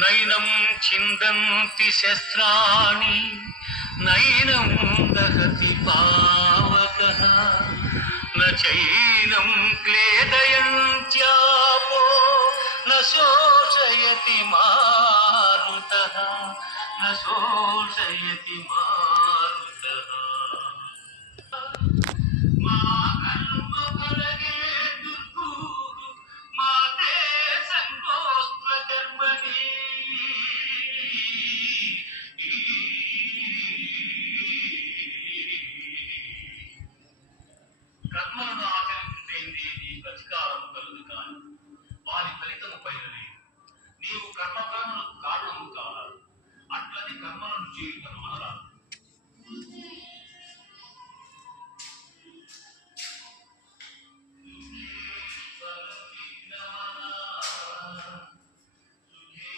నైనం చిందంతి శస్త్రాణి నైనం దహతి పావకః న చైనం క్లేదయంత్యాపో న శోషయతి మారుతః న శోషయతి